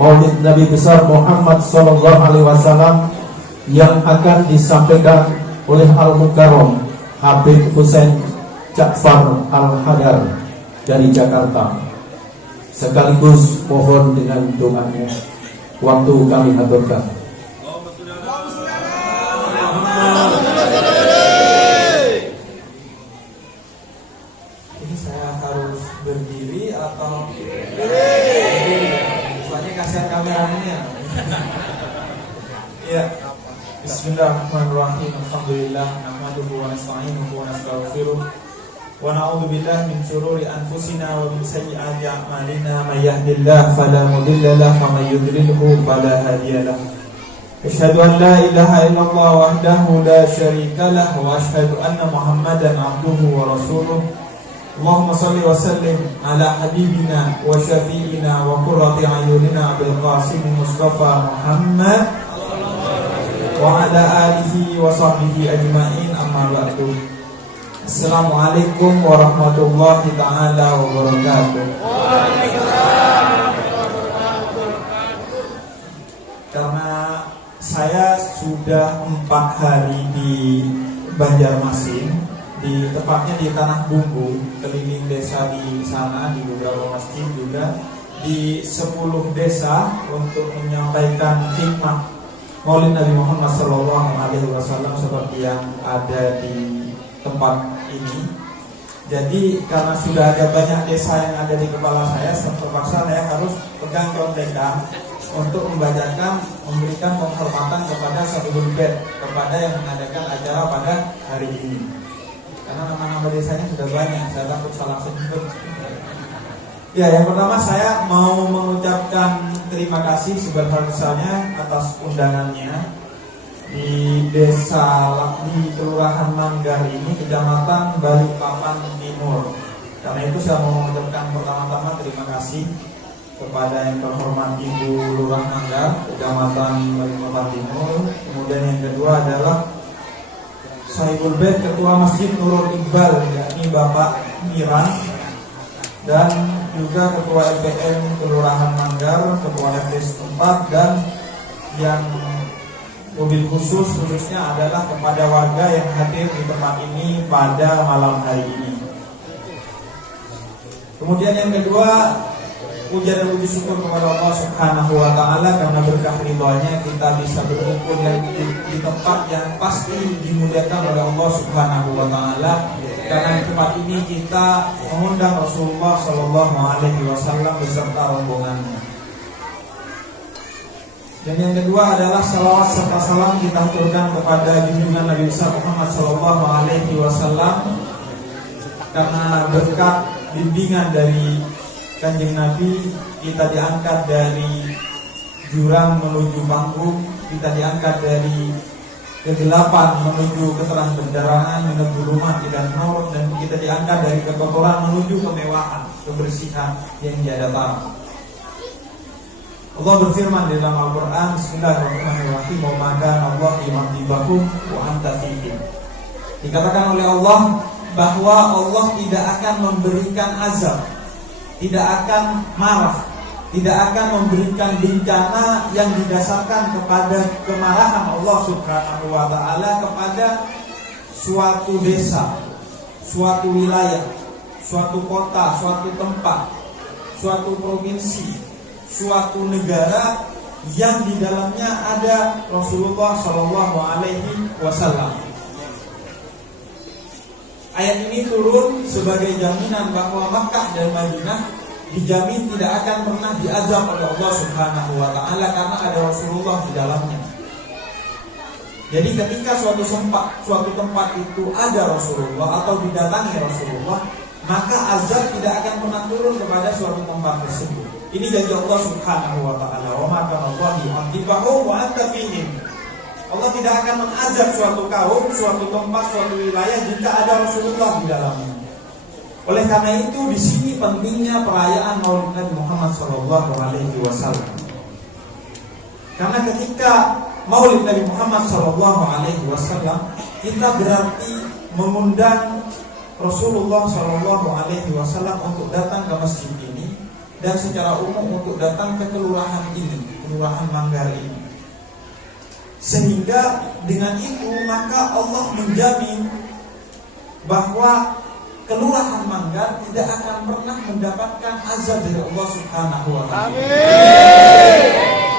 Maulid Nabi besar Muhammad sallallahu alaihi wasallam yang akan disampaikan oleh Al-Mukarram Habib Husain Ja'far Al-Hadar dari Jakarta. Sekaligus mohon dengan doanya, waktu kami haturkan. Ini saya harus berdiri atau soalnya kasihan kameranya. Ya. Bismillahirrahmanirrahim. Alhamdulillah nahmaduhu wa nasta'inuhu wa nastaghfiruh wa na'udzu billahi min shururi anfusina wa min sayyiati a'malina may yahdihillahu fala mudilla lahu wa may yudlilhu fala hadiya lahu. Asyhadu an la ilaha illallah wahdahu la syarika lahu wa asyhadu anna Muhammadan 'abduhu wa rasuluh. Allahumma shalli wa sallim ala habibina wa syafi'ina wa qurrati a'yunina Abil Qasim Mustafa Muhammad wa ala alihi wa sahbihi ajma'in, amma ba'du. Assalamualaikum warahmatullahi ta'ala wabarakatuh. Karena saya sudah 4 hari di Banjarmasin, tepatnya di Tanah Bumbu, keliling desa di sana, di beberapa masjid juga, di 10 desa untuk menyampaikan hikmah Maulid Nabi Muhammad sallallahu alaihi wasallam seperti yang ada di tempat ini. Jadi karena sudah ada banyak desa yang ada di kepala saya, terpaksa saya harus pegang contekan untuk memberikan penghormatan kepada Sahibul Bait, kepada yang mengadakan acara pada hari ini. Karena nama-nama desanya sudah banyak, saya takut salah sebut. Ya, yang pertama saya mau mengucapkan terima kasih sebesar-besarnya atas undangannya di desa di Kelurahan Manggar ini, Kecamatan Balikpapan Timur. Karena itu saya mau mengucapkan pertama-tama terima kasih kepada yang terhormat Ibu Lurah Manggar, Kecamatan Balikpapan Timur. Kemudian yang kedua adalah Sahibul Bait, Ketua Masjid Nurul Iqbal, yakni Bapak Miran, dan juga Ketua LPM Kelurahan Manggar, Ketua RT setempat, dan yang mobil khususnya adalah kepada warga yang hadir di tempat ini pada malam hari ini. Kemudian yang kedua, puja dan puji syukur kepada Allah Subhanahu wa taala karena berkah ridhonya kita bisa berkumpul di tempat yang pasti dimuliakan oleh Allah Subhanahu wa taala. Karena di tempat ini kita mengundang Rasulullah sallallahu alaihi wasallam beserta rombongannya. Dan yang kedua adalah salawat serta salam kita aturkan kepada junjungan Nabi besar Muhammad sallallahu alaihi wasallam, karena berkat bimbingan dari Kanjeng Nabi kita diangkat dari jurang menuju panggung, kita diangkat dari kegelapan menuju keterang benderaan, menuju rumah dan nur, dan kita diangkat dari kekotoran menuju kemewahan, kebersihan yang tiada tara. Allah berfirman di dalam Al-Quran, Bismillahirrahmanirrahim, wa ma kana Allahu yu'adzibuhum wa anta fihim. Dikatakan oleh Allah bahwa Allah tidak akan memberikan azab, tidak akan marah, tidak akan memberikan bencana yang didasarkan kepada kemarahan Allah Subhanahu wa taala kepada suatu desa, suatu wilayah, suatu kota, suatu tempat, suatu provinsi, suatu negara yang di dalamnya ada Rasulullah sallallahu alaihi wasallam. Ayat ini turun sebagai jaminan bahwa Makkah dan Madinah dijamin tidak akan pernah diazab oleh Allah Subhanahu wa taala karena ada Rasulullah di dalamnya. Jadi ketika suatu tempat itu ada Rasulullah atau didatangi Rasulullah, maka azab tidak akan pernah turun kepada suatu tempat tersebut. Ini janji Allah Subhanahu wa taala, wa ma kana Allahu yu'adzibuhum wa anta fihim. Allah tidak akan mengazab suatu kaum, suatu tempat, suatu wilayah jika ada Rasulullah di dalamnya. Oleh karena itu di sini pentingnya perayaan Maulid Nabi Muhammad sallallahu alaihi wasallam. Karena ketika Maulid Nabi Muhammad sallallahu alaihi wasallam, kita berarti mengundang Rasulullah sallallahu alaihi wasallam untuk datang ke masjid ini dan secara umum untuk datang ke kelurahan ini, kelurahan Manggar ini. Sehingga dengan itu maka Allah menjamin bahwa kelurahan Manggar tidak akan pernah mendapatkan azab dari Allah Subhanahu wa taala.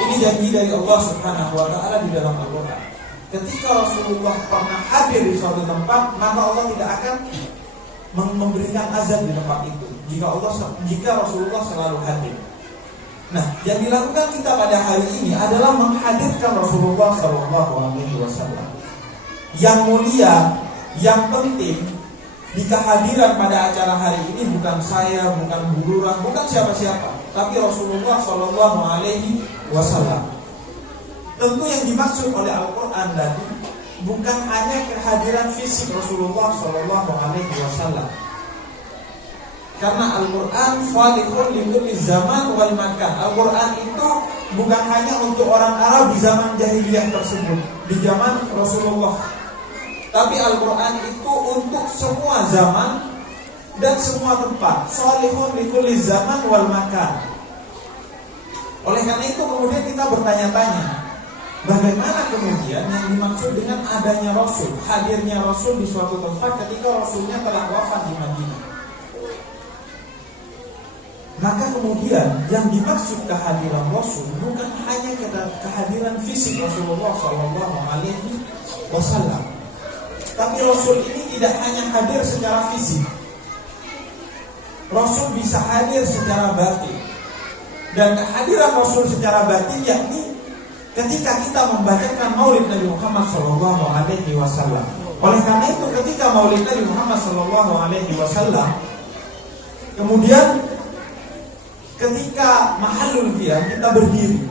Ini janji dari Allah Subhanahu wa taala di dalam Al-Qur'an. Ketika Rasulullah pernah hadir di suatu tempat, maka Allah tidak akan memberikan azab di tempat itu jika Rasulullah selalu hadir. Nah, yang dilakukan kita pada hari ini adalah menghadirkan Rasulullah SAW. Yang mulia, yang penting di kehadiran pada acara hari ini bukan saya, bukan Bu Lurah, bukan siapa-siapa, tapi Rasulullah SAW. Tentu yang dimaksud oleh Al-Quran tadi bukan hanya kehadiran fisik Rasulullah SAW. Karena Al-Quran falihun likulli zaman wal makan. Al-Quran itu bukan hanya untuk orang Arab di zaman jahiliyah tersebut, di zaman Rasulullah, tapi Al-Quran itu untuk semua zaman dan semua tempat. Falihun likulli zaman wal makan. Oleh karena itu kemudian kita bertanya-tanya, bagaimana kemudian yang dimaksud dengan adanya Rasul, hadirnya Rasul di suatu tempat ketika Rasulnya telah wafat di Madinah? Maka kemudian yang dimaksud kehadiran Rasul bukan hanya kehadiran fisik Rasulullah SAW, tapi Rasul ini tidak hanya hadir secara fisik. Rasul bisa hadir secara batin. Dan kehadiran Rasul secara batin yakni ketika kita membacakan Maulid Nabi Muhammad SAW. Oleh karena itu ketika Maulid Nabi Muhammad SAW, kemudian ketika mahallul qiyam kita berdiri.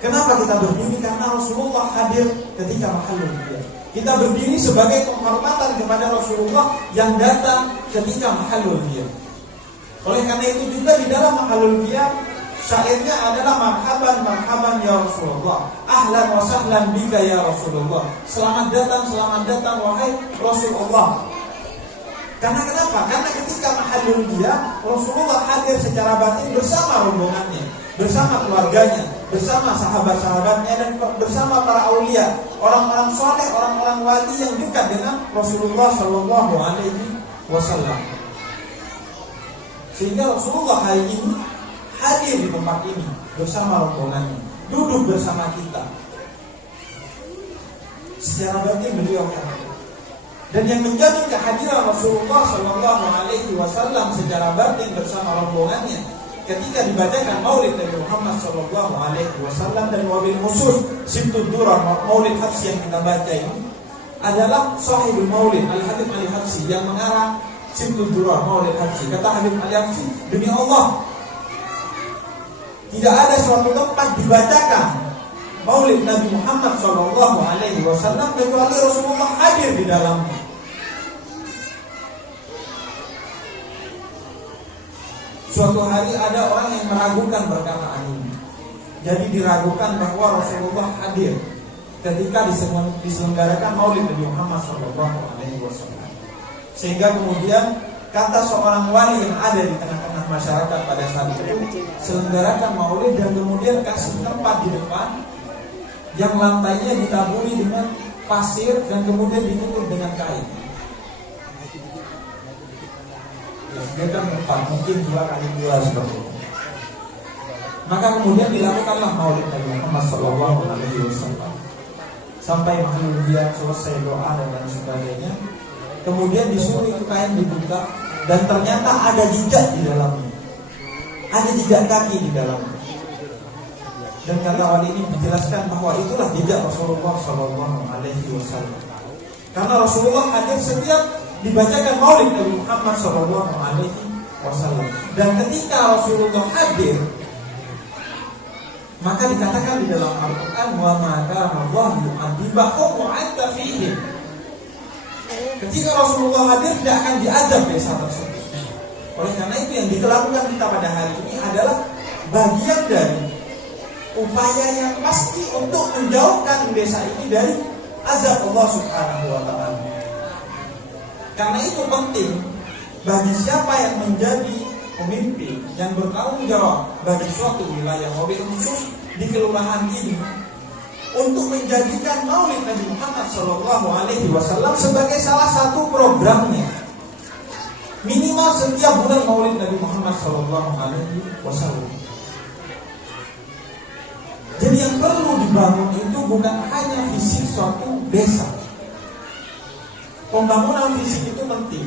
Kenapa kita berdiri? Karena Rasulullah hadir ketika mahallul qiyam. Kita berdiri sebagai penghormatan kepada Rasulullah yang datang ketika mahallul qiyam. Oleh karena itu juga di dalam mahallul qiyam syairnya adalah marhaban marhaban ya Rasulullah, ahlan wa sahlan bika ya Rasulullah. Selamat datang wahai Rasulullah. Karena kenapa? Karena ketika mahallul qiyam Rasulullah hadir secara batin bersama rombongannya, bersama keluarganya, bersama sahabat-sahabatnya, dan bersama para aulia, orang-orang soleh, orang-orang wali yang dekat dengan Rasulullah SAW. Sehingga Rasulullah hari ini hadir di tempat ini bersama rombongannya, duduk bersama kita. Secara batin beliau hadir. Dan yang menjamin kehadiran Rasulullah SAW secara batin bersama rombongannya ketika dibacakan Maulid Nabi Muhammad SAW, dan wabil khusus Simtud Durah Maulid Habsyi yang kita baca ini adalah Sahibul Maulid Al-Habib Ali Habsyi yang mengarang Simtud Durah Maulid Habsyi. Kata Habib Ali Habsyi, demi Allah tidak ada suatu tempat dibacakan Maulid Nabi Muhammad SAW kecuali Rasulullah hadir di dalamnya. Suatu hari ada orang yang meragukan perkataan ini. Jadi diragukan bahwa Rasulullah hadir ketika diselenggarakan Maulid Nabi Muhammad SAW. Sehingga kemudian kata seorang wali yang ada di tengah-tengah masyarakat pada saat itu, selenggarakan Maulid dan kemudian kasih tempat di depan yang lantainya ditaburi dengan pasir dan kemudian ditutup dengan kain. Dia kan tempat mungkin 2x2 seperti itu. Maka kemudian dilakukanlah Maulid Nabi Muhammad SAW sampai mahallul qiyam selesai doa dan lain sebagainya. Kemudian disuruh itu kain dibuka dan ternyata ada jejak di dalamnya, ada jejak kaki di dalamnya. Dan kata wali ini dijelaskan bahwa itulah jejak Rasulullah SAW. Karena Rasulullah hadir setiap dibacakan Maulid Nabi Muhammad SAW. Dan ketika Rasulullah hadir, maka dikatakan di dalam Al-Quran, wa ma kana Allahu yu'adzibahum wa anta fihim. Ketika Rasulullah hadir tidak akan diazab desa tersebut. Oleh karena itu yang dilakukan kita pada hari ini adalah bagian dari upaya yang pasti untuk menjauhkan desa ini dari azab Allah Subhanahu wa taala. Karena itu penting bagi siapa yang menjadi pemimpin yang bertanggung jawab bagi suatu wilayah, mobil khusus di kelurahan ini, untuk menjadikan Maulid Nabi Muhammad SAW sebagai salah satu programnya. Minimal setiap bulan Maulid Nabi Muhammad SAW. Jadi yang perlu dibangun itu bukan hanya fisik suatu desa. Pembangunan fisik itu penting.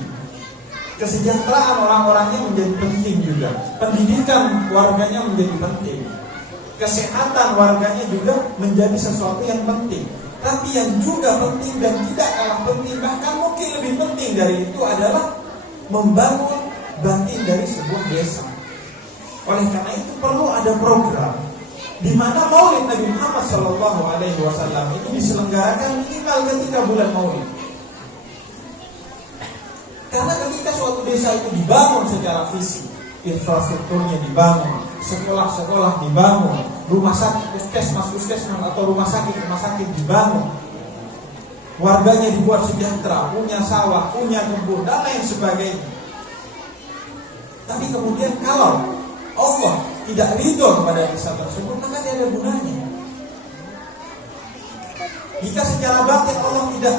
Kesejahteraan orang-orangnya menjadi penting juga. Pendidikan warganya menjadi penting. Kesehatan warganya juga menjadi sesuatu yang penting. Tapi yang juga penting dan tidak kalah penting, bahkan mungkin lebih penting dari itu adalah membangun batin dari sebuah desa. Oleh karena itu perlu ada program di mana Maulid Nabi Muhammad SAW itu diselenggarakan minimal ketika bulan Maulid. Karena ketika suatu desa itu dibangun secara fisik, infrastrukturnya dibangun, sekolah-sekolah dibangun, rumah sakit, puskesmas atau rumah sakit dibangun, warganya dibuat sejahtera, punya sawah, punya kebun dan lain sebagainya. Tapi kemudian kalau Allah tidak ridho kepada desa tersebut, maka tidak ada gunanya. Jika secara batin Allah tidak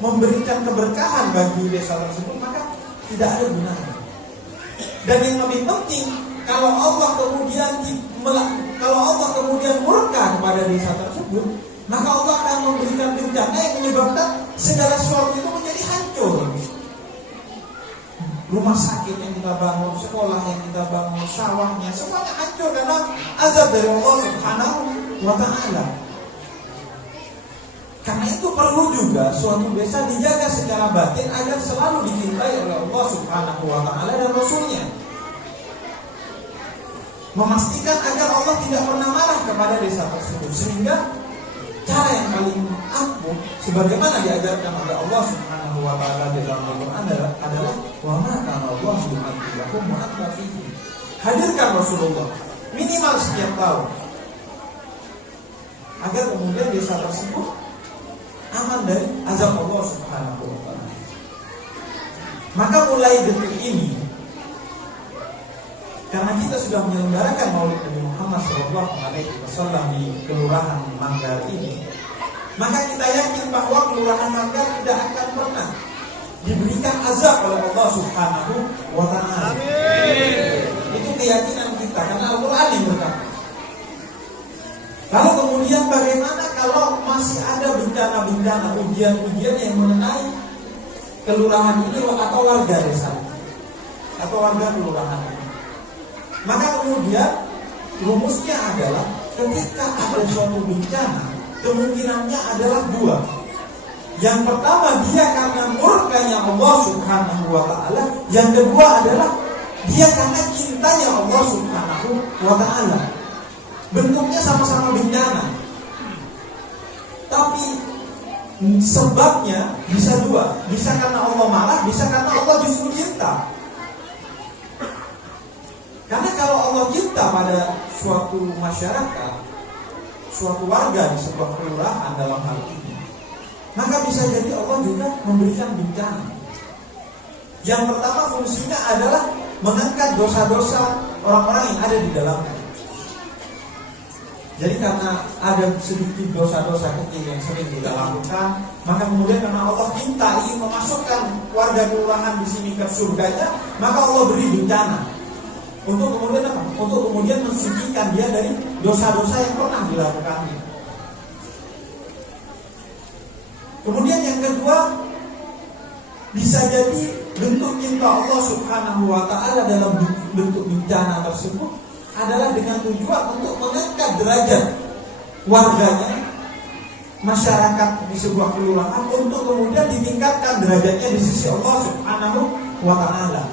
memberikan keberkahan bagi desa tersebut, maka tidak ada gunanya. Dan yang lebih penting, kalau Allah kemudian murka kepada desa tersebut, maka Allah akan memberikan bencana yang menyebabkan segala sesuatu itu menjadi hancur. Rumah sakit yang kita bangun, sekolah yang kita bangun, sawahnya, semuanya hancur karena azab dari Allah Subhanahu wa Ta'ala. Karena itu perlu juga suatu desa dijaga secara batin agar selalu dicintai oleh Allah Subhanahu wa Ta'ala dan Rasulnya. Memastikan agar Allah tidak pernah marah kepada desa tersebut, sehingga cara yang paling ampuh sebagaimana diajarkan oleh Allah Subhanahu wa Ta'ala di dalam Al-Qur'an adalah wa ma kana Allahu yu'adzibahum wa anta fihim. Hadirkan Rasulullah minimal setiap tahun agar kemudian desa tersebut aman dari azab Allah Subhanahu wa Ta'ala. Maka mulai detik ini, karena kita sudah menyelenggarakan Maulid Nabi Muhammad SAW di Kelurahan Manggar ini, maka kita yakin bahwa Kelurahan Manggar tidak akan pernah diberikan azab oleh Allah Subhanahu wa Ta'ala. Itu keyakinan kita, karena Al-Quran yang berkata. Lalu kemudian bagaimana kalau masih ada bencana-bencana, ujian-ujian yang mengenai kelurahan ini atau warga desa atau warga kelurahan ini? Maka kemudian rumusnya adalah ketika ada suatu bencana, kemungkinannya adalah dua. Yang pertama, dia karena murkanya Allah Subhanahu wa Ta'ala. Yang kedua adalah dia karena cintanya Allah Subhanahu wa Ta'ala. Bentuknya sama-sama bencana, tapi sebabnya bisa dua. Bisa karena Allah marah, bisa karena Allah justru cinta. Karena kalau Allah cinta pada suatu masyarakat, suatu warga di sebuah kelurahan dalam hal ini, maka bisa jadi Allah juga memberikan bencana. Yang pertama fungsinya adalah mengangkat dosa-dosa orang-orang yang ada di dalamnya. Jadi karena ada sedikit dosa-dosa kecil yang sering kita lakukan, maka kemudian karena Allah cinta ingin memasukkan warga kelurahan di sini ke surganya, maka Allah beri bencana untuk kemudian apa? Untuk kemudian mensucikan dia dari dosa-dosa yang pernah dilakukannya. Kemudian yang kedua, bisa jadi bentuk cinta Allah Subhanahu wa Ta'ala dalam bentuk bencana tersebut adalah dengan tujuan untuk mengangkat derajat warganya, masyarakat di sebuah kelurahan, untuk kemudian ditingkatkan derajatnya di sisi Allah Subhanahu wa Ta'ala.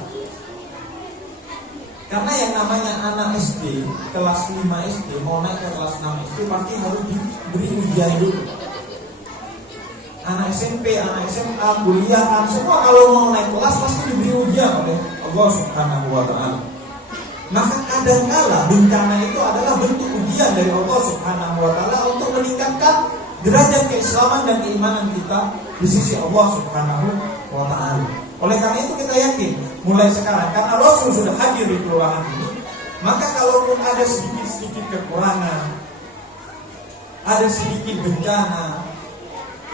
Karena yang namanya anak SD, kelas 5 SD, mau naik ke kelas 6 SD, pasti harus diberi ujian dulu. Anak SMP, anak SMA, kuliahan, semua kalau mau naik kelas pasti diberi ujian oleh Allah Subhanahu wa Ta'ala. Maka kadangkala bencana itu adalah bentuk ujian dari Allah Subhanahu wa Ta'ala untuk meningkatkan derajat keislaman dan keimanan kita di sisi Allah Subhanahu wa Ta'ala. Oleh karena itu kita yakin mulai sekarang, karena Rasul sudah hadir di kelurahan ini, maka kalaupun ada sedikit-sedikit kekurangan, ada sedikit bencana,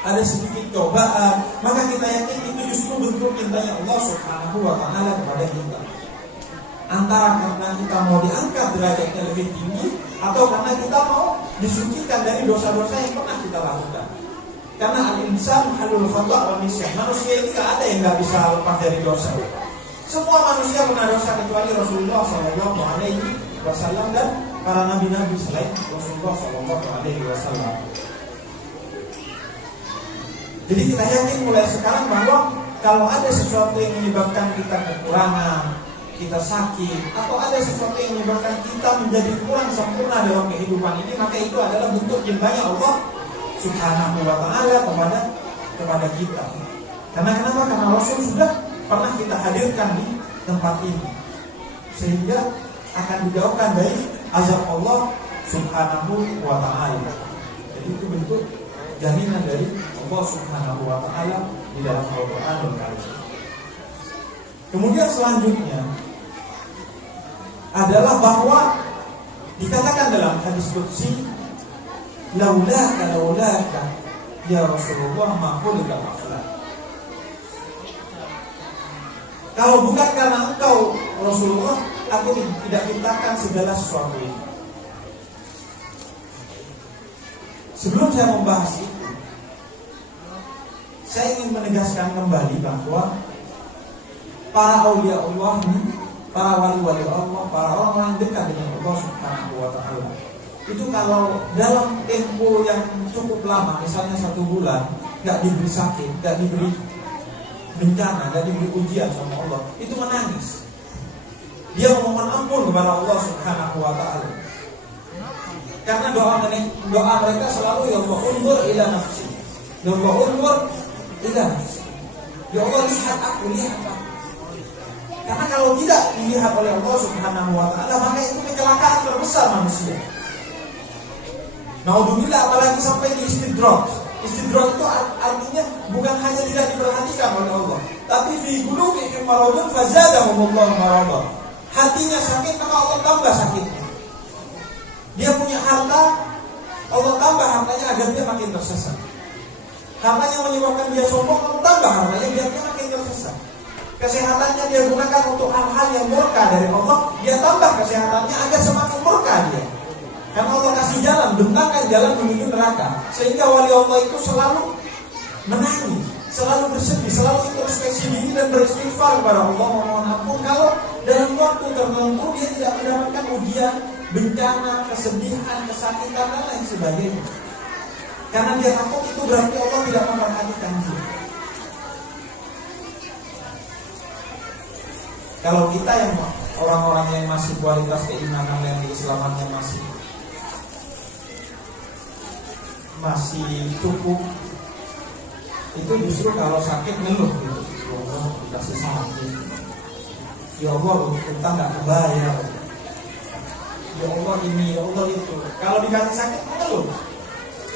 ada sedikit cobaan, maka kita yakin itu justru bentuk cintanya Allah Subhanahu wa Ta'ala kepada kita. Antara karena kita mau diangkat derajatnya lebih tinggi, atau karena kita mau disucikan dari dosa-dosa yang pernah kita lakukan. Karena al-insan halul khata' wa nisyan. Manusia ini gak ada yang gak bisa lepas dari dosa. Semua manusia pernah dosa kecuali Rasulullah SAW dan para nabi-nabi selain Rasulullah SAW. Jadi kita yakin mulai sekarang bahwa kalau ada sesuatu yang menyebabkan kita kekurangan, kita sakit, atau ada sesuatu yang menyebabkan kita menjadi kurang sempurna dalam kehidupan ini, maka itu adalah bentuk cintanya Allah Subhanahu wa Ta'ala kepada kita. Karena kenapa? Karena Rasul sudah pernah kita hadirkan di tempat ini, sehingga akan dijauhkan dari azab Allah Subhanahu wa Ta'ala. Jadi itu bentuk jaminan dari Allah Subhanahu wa Ta'ala di dalam Al-Qur'anul Karim. Kemudian selanjutnya adalah bahwa dikatakan dalam hadis qudsi, laulaka ya Rasulullah ma khuliqa afla. Kalau bukan karena engkau Rasulullah, aku tidak ciptakan segala sesuatu ini. Sebelum saya membahas itu, saya ingin menegaskan kembali bahwa para aulia Allah ini, para wali-wali Allah, para orang-orang yang dekat dengan Allah Subhanahu wa Ta'ala, itu kalau dalam tempo yang cukup lama, misalnya 1 bulan, gak diberi sakit, gak diberi bencana, gak diberi ujian sama Allah, itu menangis. Dia memohon ampun kepada Allah Subhanahu wa Ta'ala. Karena doa mereka selalu, ya Allah undur ila nafsi, ya Allah undur ila nafsi, ya Allah lihat aku. Karena kalau tidak dilihat oleh Allah Subhanahu wa Ta'ala, maka itu kecelakaan terbesar manusia. Naudzubillah, apalagi sampai di istidrak. Istidrak itu artinya bukan hanya tidak diperhatikan oleh Allah, tapi fi qulubihim maradun fazadahumullahu marada. Hatinya sakit, maka Allah tambah sakitnya. Dia punya harta, Allah tambah hartanya agar dia makin tersesat. Hartanya menyebabkan dia sombong, Allah tambah hartanya biar dia makin tersesat. Kesehatannya dia gunakan untuk hal-hal yang murka dari Allah, dia tambah kesehatannya agar semakin murka dia. Karena Allah kasih jalan, bentangkan jalan menuju neraka, sehingga wali Allah itu selalu menangis, selalu bersedih, selalu introspeksi diri dan beristighfar kepada Allah, memohon ampun kalau dalam waktu tertentu dia tidak mendapatkan ujian, bencana, kesedihan, kesakitan dan lain sebagainya. Karena dia takut itu berarti Allah tidak memperhatikan dia. Kalau kita yang orang-orang yang masih kualitas keimanan dan keislamannya masih cukup, itu justru kalau sakit ngeluh gitu. Ya Allah dikasih sakit, ya Allah kita nggak kebayar, ya Allah ini, ya Allah itu. Kalau dikasih sakit ngeluh.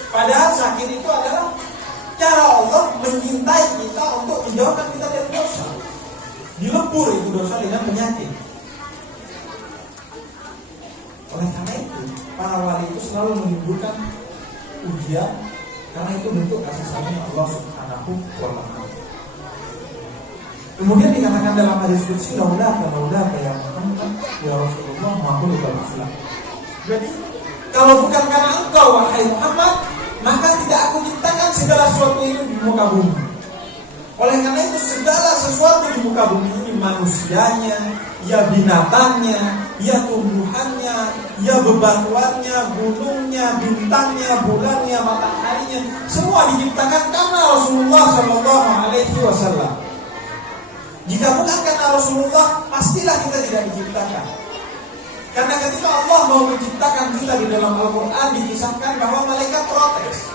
Padahal sakit itu adalah cara Allah mencintai kita untuk menjauhkan kita dari dosa. Dilebur itu dosa dengan penyakit. Oleh karena itu, para wali itu selalu menimbulkan ujian, karena itu bentuk kasih sayang Allah Subhanahu wa Ta'ala. Kemudian dikatakan dalam hadis qudsi, laulaka ya Muhammad ya Rasulullah ma khuliqa afla. Jadi kalau bukan karena engkau wahai Muhammad, maka tidak aku ciptakan segala sesuatu ini di muka bumi. Oleh karena itu segala sesuatu di muka bumi ini, manusianya, ya binatangnya, ya tumbuhannya, ya bebatuannya, gunungnya, bintangnya, bulannya, mataharinya, semua diciptakan karena Rasulullah SAW. Jika bukan karena Rasulullah, pastilah kita tidak diciptakan. Karena ketika Allah mau menciptakan kita di dalam Al-Quran, dikisahkan bahwa malaikat protes.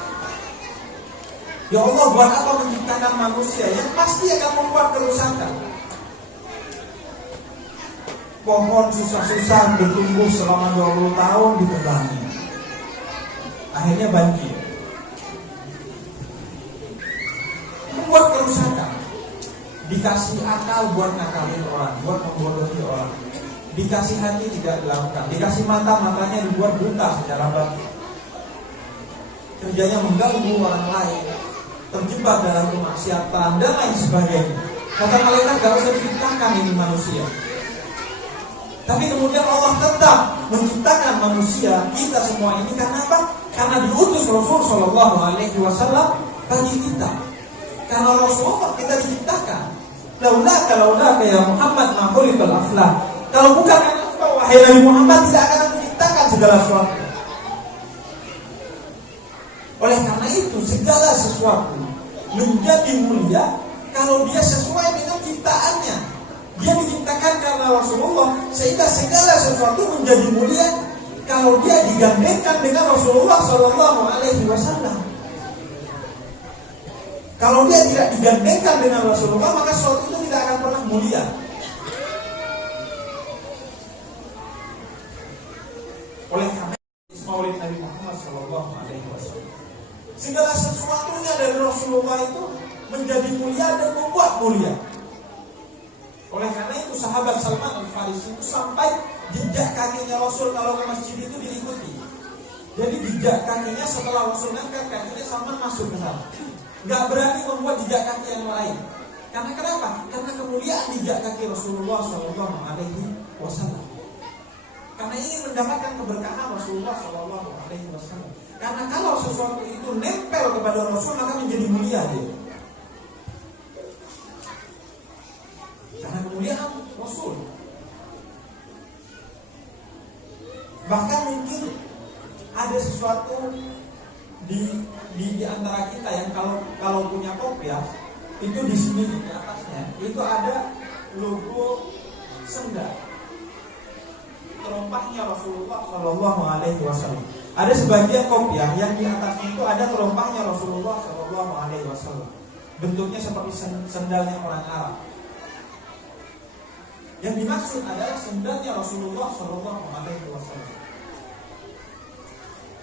Ya Allah, buat apa menciptakan manusia yang pasti akan membuat kerusakan? Pohon susah-susah bertumbuh selama 20 tahun ditebangi, akhirnya banjir. dikasih akal buat ngakalin orang, buat membodohi orang, dikasih hati tidak dilakukan, dikasih matanya dibuat buta secara batin, kerjanya mengganggu orang lain, terjebak dalam kemaksiatan dan lain sebagainya. Kata malaikat, gak usah diciptakan ini manusia. Tapi kemudian Allah tetap menciptakan manusia, kita semua ini, karena apa? Karena diutus Rasul Shallallahu Alaihi Wasallam bagi kita. Karena Rasulullah kita diciptakan. Laula ya Muhammad ma'hulikal aflah. Kalau bukan karena engkau wahai Nabi Muhammad, tidak akan menciptakan segala sesuatu. Oleh karena itu segala sesuatu menjadi mulia kalau dia sesuai dengan ciptaannya. Dia diciptakan karena Rasulullah, sehingga segala sesuatu menjadi mulia kalau dia digandengkan dengan Rasulullah Shallallahu Alaihi Wasallam. Kalau dia tidak digandengkan dengan Rasulullah, maka sesuatu itu tidak akan pernah mulia. Oleh karena itu, Maulid Nabi Muhammad Shallallahu Alaihi Wasallam, segala sesuatunya dari Rasulullah itu menjadi mulia dan membuat mulia. Oleh karena itu sahabat Salman Al-Farisi itu sampai jejak kakinya Rasul kalau ke masjid itu diikuti. Jadi jejak kakinya setelah Rasul ngangkat kakinya, Salman masuk ke sana. Gak berani membuat jejak kaki yang lain. Karena kenapa? Karena kemuliaan jejak kaki Rasulullah Shallallahu Alaihi Wasallam. Karena ingin mendapatkan keberkahan Rasulullah Shallallahu Alaihi Wasallam. Karena kalau sesuatu itu nempel kepada Rasul, maka menjadi mulia dia. Karena kemuliaan Rasul. Bahkan mungkin ada sesuatu di antara kita yang kalau punya kopiah itu di sini di atasnya itu ada logo sendal terompahnya Rasulullah Shallallahu Alaihi Wasallam. Ada sebagian kopiah yang di atasnya itu ada terompahnya Rasulullah Shallallahu Alaihi Wasallam. Bentuknya seperti sendalnya orang Arab. Yang dimaksud adalah sendalnya Rasulullah Shallallahu Alaihi Wasallam.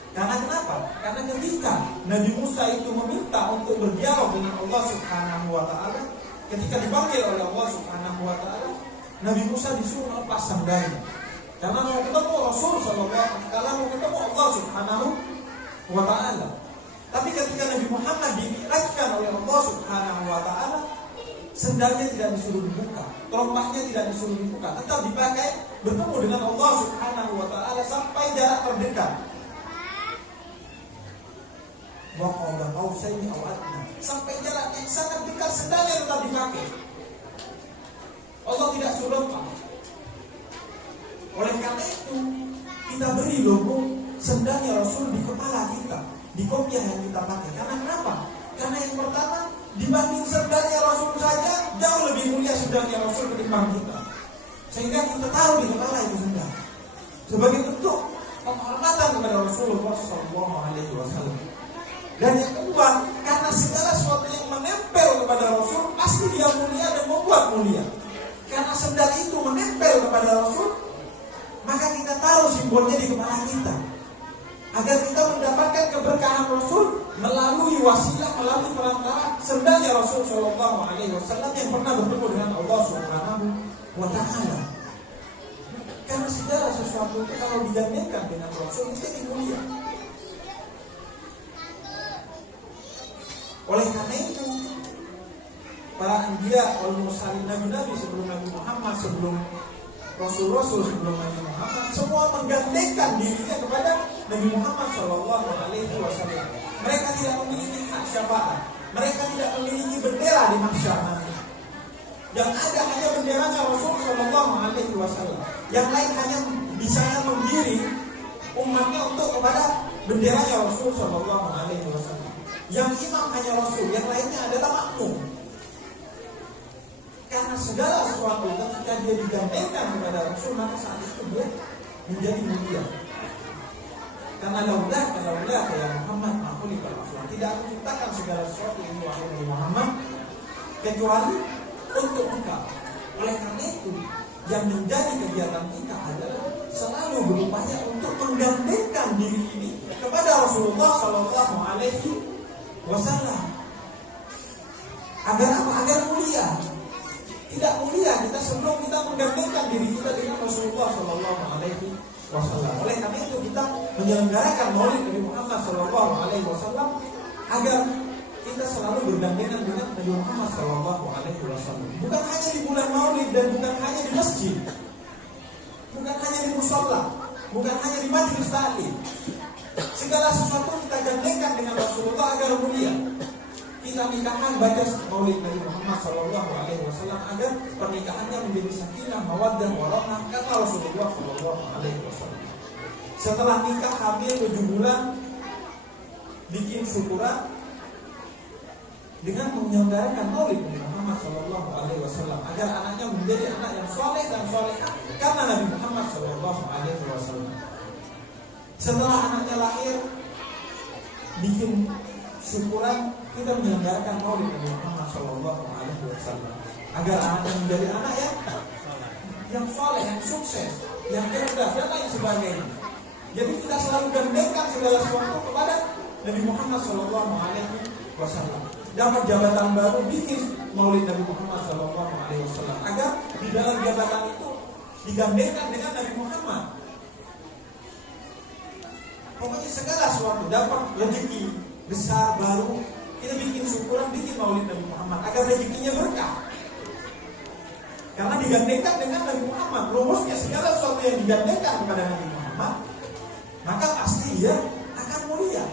Karena kenapa? Karena ketika Nabi Musa itu meminta untuk berdialog dengan Allah Subhanahu Wa Taala, ketika dipanggil oleh Allah Subhanahu Wa Taala, Nabi Musa disuruh melepas sandalnya. Karena mau ketemu Rasul Shallallahu Alaihi Wasallam, mau ketemu Allah Subhanahu Wa Taala. Tapi ketika Nabi Muhammad dimi'rajkan oleh Allah Subhanahu Wa Taala, sendalnya tidak disuruh dibuka, terompahnya tidak disuruh dibuka, tetap dipakai bertemu dengan Allah Subhanahu Wa Taala sampai jarak terdekat. Sampai jarak yang sangat dekat, sendalnya tetap dipakai. Allah tidak suruh lepas. Oleh karena itu kita beri logo sendalnya Rasul di kepala kita, di kopiah yang kita pakai. Karena kenapa? Karena yang pertama, dibanding sendalnya Rasul saja jauh lebih mulia sendalnya Rasul ketimbang kita. Sehingga kita taruh di kepala itu sendal sebagai bentuk penghormatan kepada Rasulullah SAW. Dan yang kedua, karena segala sesuatu yang menempel kepada Rasul pasti dia mulia dan membuat mulia. Karena sendal itu menempel kepada Rasul, maka kita taruh simbolnya di kepala kita, agar kita mendapatkan keberkahan Rasul melalui wasilah, melalui perantara sendalnya Rasul Shallallahu Alaihi Wasallam yang pernah bertemu dengan Allah Subhanahu Wa Taala. Karena segala sesuatu itu kalau digandengkan dengan Rasul itu jadi mulia. Oleh karena itu, para anbiya wal mursalin, nabi-nabi sebelum Nabi Muhammad, sebelum Rasul-Rasul sebelum Nabi Muhammad, semua menggandengkan dirinya kepada Nabi Muhammad Shallallahu Alaihi Wasallam. Mereka tidak memiliki hak syafaat, mereka tidak memiliki bendera di mahsyar nanti. Yang ada hanya benderanya Rasul Shallallahu Alaihi Wasallam. Yang lain hanya bisa menggiring umatnya untuk kepada benderanya Rasul Shallallahu Alaihi Wasallam. Yang imam hanya Rasul, yang lainnya adalah makmum. Karena segala sesuatu ketika dia digandengkan kepada Rasul, maka saat itu dia menjadi mulia. Karena laulah ya Muhammad ma'hulikal aflah, tidak akan menciptakan segala sesuatu ini wahai Muhammad kecuali untuk engkau. Oleh karena itu, yang menjadi kegiatan kita adalah selalu berupaya untuk menggandengkan diri ini kepada Rasulullah Sallallahu Alaihi Wasallam. Agar apa? Agar mulia. tidak mulia kita sebelum kita menggandengkan diri kita dengan Rasulullah Shallallahu Alaihi Wasallam. Oleh karena itu kita menyelenggarakan Maulid Nabi Muhammad Shallallahu Alaihi Wasallam agar kita selalu bergandengan dengan Nabi Muhammad Shallallahu Alaihi Wasallam. Bukan hanya di bulan Maulid dan bukan hanya di masjid, bukan hanya di musola, bukan hanya di majelis taklim. Segala sesuatu kita gandengkan dengan Rasulullah agar mulia. Kita nikahan baca Maulid Nabi Muhammad Shallallahu Alaihi Wasallam agar pernikahannya menjadi sakinah, mawaddah, warahmah karena Rasulullah Shallallahu Alaihi Wasallam. Setelah nikah hamil 7 bulan, bikin syukuran dengan menyelenggarakan Maulid Nabi Muhammad Shallallahu Alaihi Wasallam agar anaknya menjadi anak yang soleh dan solehah karena Nabi Muhammad Shallallahu Alaihi Wasallam. Setelah anaknya lahir, bikin syukuran kita menyelenggarakan Maulid Nabi Muhammad Shallallahu Alaihi Wasallam agar anaknya menjadi anak yang soleh, yang sukses, yang cerdas dan lain sebagainya. Jadi kita selalu gandengkan segala sesuatu kepada Nabi Muhammad Shallallahu Alaihi Wasallam. Dapat jabatan baru, bikin Maulid Nabi Muhammad Shallallahu Alaihi Wasallam agar di dalam jabatan itu digandengkan dengan Nabi Muhammad. Pokoknya segala sesuatu, dapat rezeki besar baru, kita bikin syukuran, bikin Maulid Nabi Muhammad agar rezekinya berkah. Karena digandengkan dengan Nabi Muhammad, rumusnya segala sesuatu yang digandengkan kepada Nabi Muhammad, maka pasti dia akan mulia.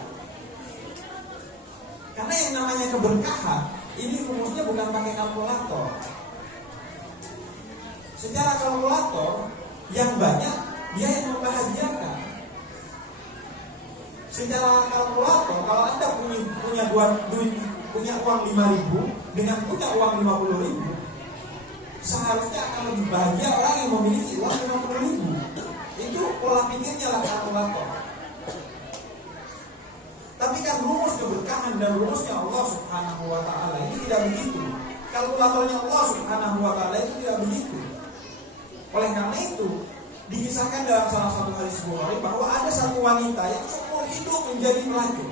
Karena yang namanya keberkahan ini rumusnya bukan pakai kalkulator. Secara kalkulator yang banyak dia yang membahagiakan. Secara kalkulator kalau Anda punya uang 5.000 dengan punya uang 50.000, seharusnya akan lebih bahagia orang yang memiliki uang 50.000. Itu pola pikirnya lah kalkulator. Tapi kan rumus keberkahan dan rumusnya Allah Subhanahu wa Ta'ala ini tidak begitu. Kalkulatornya Allah Subhanahu wa Ta'ala itu tidak begitu. Oleh karena itu dikisahkan dalam salah satu hadis Bukhari bahwa ada satu wanita yang seumur hidup menjadi pelacur.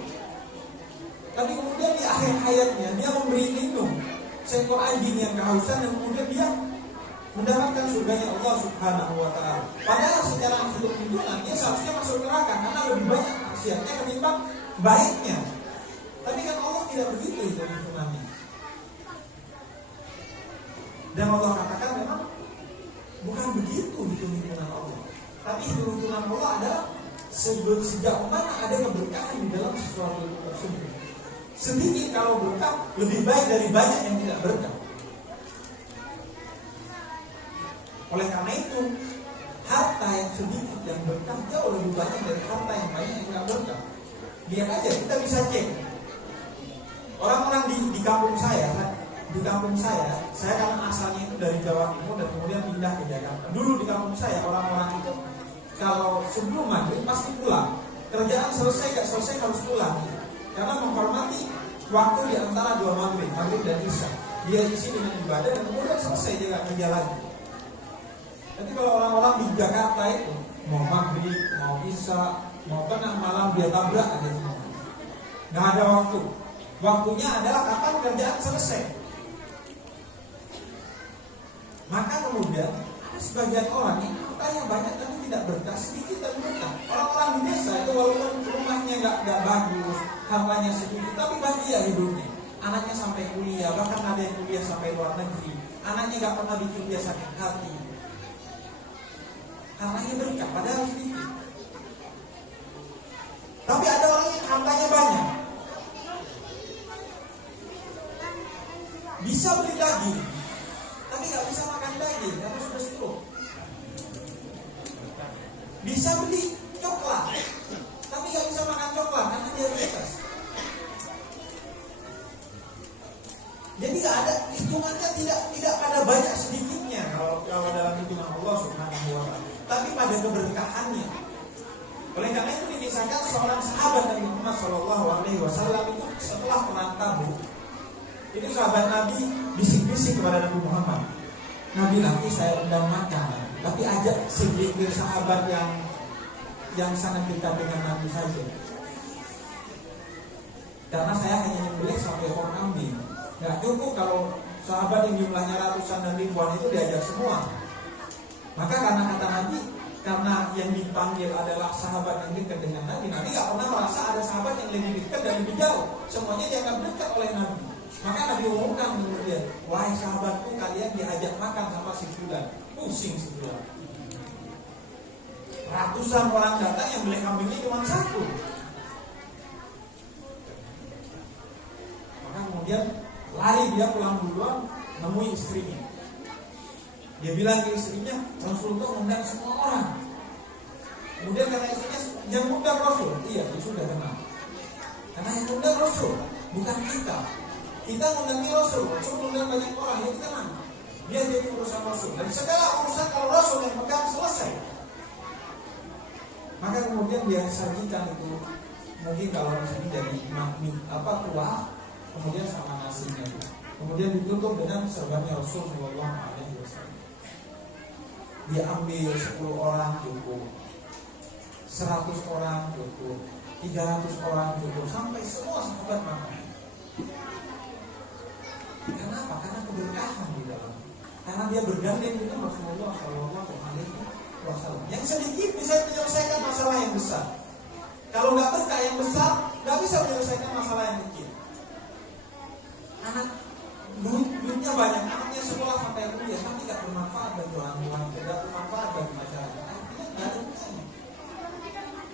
Tapi kemudian di akhir hayatnya dia memberi minum seekor anjing yang kehausan dan kemudian dia mendapatkan surganya Allah Subhanahu wa Ta'ala. Padahal secara hitung-hitungan dia seharusnya masuk neraka karena lebih banyak maksiatnya ketimbang baiknya. Tapi kan Allah tidak begitu hitung-hitungannya. Dan Allah katakan memang bukan begitu hitung-hitungan Allah. Tapi hitung-hitungan Allah adalah sejauh mana ada keberkahan di dalam sesuatu tersebut. Sedikit kalau berkah lebih baik dari banyak yang tidak berkah. Oleh karena itu harta yang sedikit yang berkah jauh lebih banyak dari harta yang banyak yang tidak berkah. Lihat aja, kita bisa cek orang-orang di kampung saya. Di kampung saya karena asalnya itu dari Jawa Timur dan kemudian pindah ke Jakarta. Dulu di kampung saya orang-orang itu kalau sebelum maghrib pasti pulang. Kerjaan selesai gak selesai harus pulang. Karena menghormati waktu di antara dua maghrib dan isya. Dia isi dengan ibadah dan kemudian selesai dia gak kerja lagi. Tapi kalau orang-orang di Jakarta itu mau maghrib, mau isya, mau tengah malam dia tabrak aja semua. Gak ada waktu. Waktunya adalah kapan kerjaan selesai. Maka kemudian ada sebagian orang yang hartanya banyak tapi tidak berkah, sedikit dan berkah. Orang-orang di desa itu walaupun rumahnya nggak bagus, hartanya sedikit, tapi bahagia hidupnya. Anaknya sampai kuliah, bahkan ada yang kuliah sampai luar negeri. Anaknya nggak pernah bikin dia sakit hati. Hartanya berkah, padahal sedikit. Tapi ada orang yang hartanya banyak, bisa beli daging, tapi nggak bisa makan daging karena sudah stroke. Bisa beli coklat, tapi nggak bisa makan coklat karena diabetes. Jadi nggak ada hitungannya, tidak pada banyak sedikitnya kalau dalam hitungan Allah Subhanahu wa Ta'ala, tapi pada keberkahannya. Oleh karena itu dikisahkan seorang sahabat Nabi Muhammad SAW itu setelah perang Tabuk. Itu sahabat Nabi bisik-bisik kepada Nabi Muhammad, Nabi nanti saya undang makan, tapi ajak segelintir sahabat yang sangat dekat dengan Nabi saja. Karena saya hanya menyembelih satu ekor kambing. Gak cukup kalau sahabat yang jumlahnya ratusan dan ribuan itu diajak semua. Maka karena kata Nabi, karena yang dipanggil adalah sahabat yang dekat dengan Nabi, Nabi gak pernah merasa ada sahabat yang lebih dekat dan lebih jauh. Semuanya dianggap dekat oleh Nabi. Maka Nabi umumkan kemudian, wahai sahabatku, kalian diajak makan sama si fulan. Pusing si fulan. Ratusan orang datang yang beli kambingnya cuma satu. Maka kemudian lari dia pulang duluan, nemui istrinya. Dia bilang ke istrinya, Rasulullah undang semua orang. Kemudian kata istrinya, yang undang Rasul. Iya, dia sudah kenal. Karena yang undang Rasul, bukan kita. Kita mengenai Rasul undang banyak orang, ya kita kenal. Dia jadi urusan Rasul. Dan segala urusan kalau Rasul yang pegang selesai. Maka kemudian dia sajikan itu, mungkin kalau di sini jadi kuah, kemudian sama nasinya. Kemudian ditutup dengan serbannya Rasul Shallallahu Alaihi Wasallam. Dia ambil 10 orang cukup, 100 orang cukup, 300 orang cukup, sampai semua sahabat makan. Kenapa? Karena keberkahan di dalam. Karena dia bergandeng dengan Rasulullah Shallallahu Alaihi Wasallam. Yang sedikit bisa menyelesaikan masalah yang besar. Kalau nggak berkah yang besar, nggak bisa menyelesaikan masalah yang kecil. Anak duitnya banyak, anaknya sekolah sampai kuliah, tapi nggak bermanfaat bagi orang tua, tidak bermanfaat bagi masyarakat. Artinya nggak ada gunanya.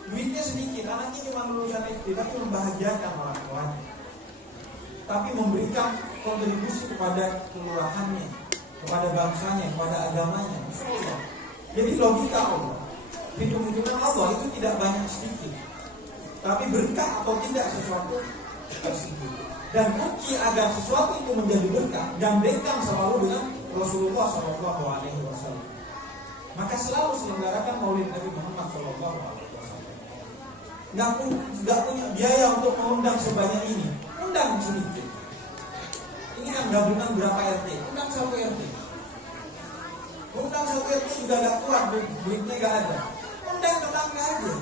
Duitnya sedikit, anaknya cuma lulusan SD, tapi membahagiakan orang tuanya. Tapi memberikan kontribusi kepada kelurahannya, kepada bangsanya, kepada agamanya. Semua. Jadi logika Allah, hitung-hitungan Allah itu tidak banyak sedikit, tapi berkah atau tidak sesuatu tersebut. Dan kunci agar sesuatu itu menjadi berkah, gandengkan selalu dengan Rasulullah Shallallahu Alaihi Wasallam. Maka selalu selenggarakan Maulid Nabi Muhammad Shallallahu Alaihi Wasallam. Nggak punya biaya untuk mengundang sebanyak ini, undang sedikit. Ini kan gabungan berapa RT, undang 1 RT. Undang 1 RT juga gak kuat, duitnya gak ada. Undang tetangga aja.